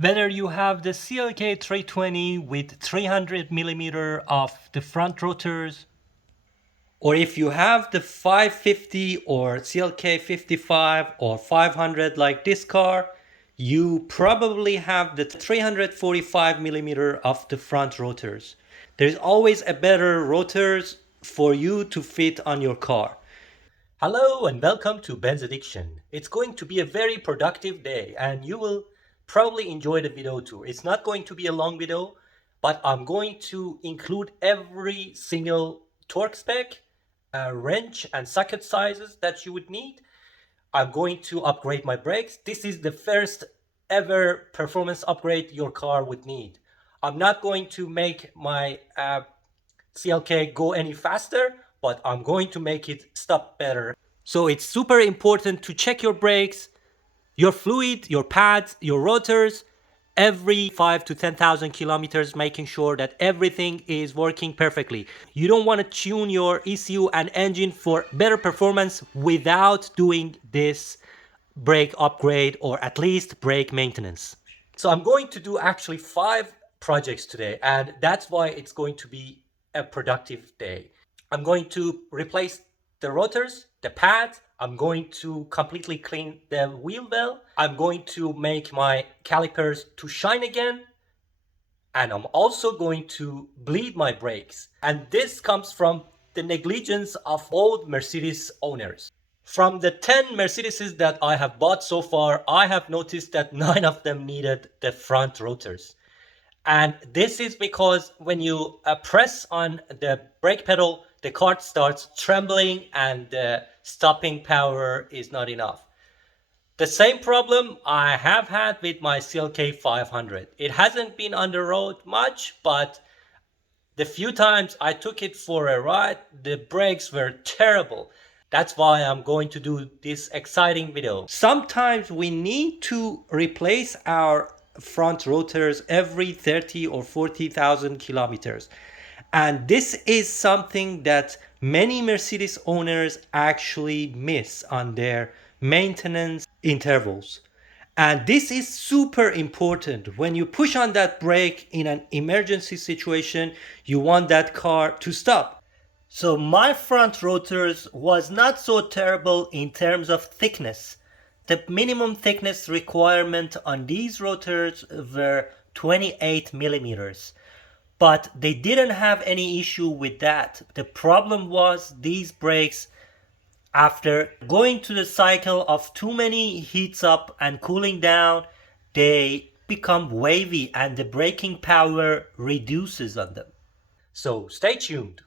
Whether you have the CLK320 with 300mm of the front rotors, or if you have the 550 or CLK55 or 500 like this car, you probably have the 345mm of the front rotors. There's always a better rotors for you to fit on your car. Hello and welcome to Benz Addiction. It's going to be a very productive day and you will probably enjoy the video too. It's not going to be a long video, but I'm going to include every single torque spec, wrench and socket sizes that you would need. I'm going to upgrade my brakes. This is the first ever performance upgrade your car would need. I'm not going to make my CLK go any faster, but I'm going to make it stop better. So it's super important to check your brakes, your fluid, your pads, your rotors every 5 to 10,000 kilometers, making sure that everything is working perfectly. You don't want to tune your ECU and engine for better performance without doing this brake upgrade or at least brake maintenance. So I'm going to do actually 5 projects today, and that's why it's going to be a productive day. I'm going to replace the rotors, the pads. I'm going to completely clean the wheel well. I'm going to make my calipers to shine again. And I'm also going to bleed my brakes. And this comes from the negligence of old Mercedes owners. From the 10 Mercedeses that I have bought so far, I have noticed that 9 of them needed the front rotors. And this is because when you press on the brake pedal, the car starts trembling and the stopping power is not enough. The same problem I have had with my CLK500. It hasn't been on the road much, but the few times I took it for a ride, the brakes were terrible. That's why I'm going to do this exciting video. Sometimes we need to replace our front rotors every 30 or 40,000 kilometers. And this is something that many Mercedes owners actually miss on their maintenance intervals. And this is super important. When you push on that brake in an emergency situation, you want that car to stop. So my front rotors was not so terrible in terms of thickness. The minimum thickness requirement on these rotors were 28 millimeters. But they didn't have any issue with that. The problem was these brakes, after going to the cycle of too many heats up and cooling down, they become wavy and the braking power reduces on them. So stay tuned.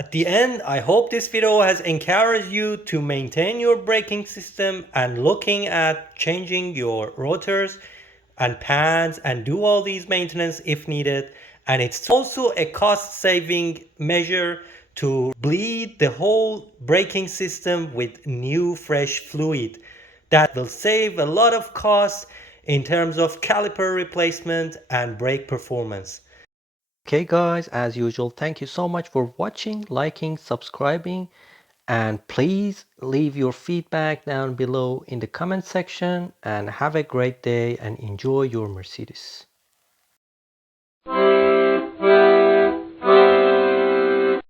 At the end, I hope this video has encouraged you to maintain your braking system and looking at changing your rotors and pads and do all these maintenance if needed. And it's also a cost saving measure to bleed the whole braking system with new fresh fluid. That will save a lot of costs in terms of caliper replacement and brake performance. Okay guys, as usual, thank you so much for watching, liking, subscribing, and please leave your feedback down below in the comment section, and have a great day and enjoy your Mercedes.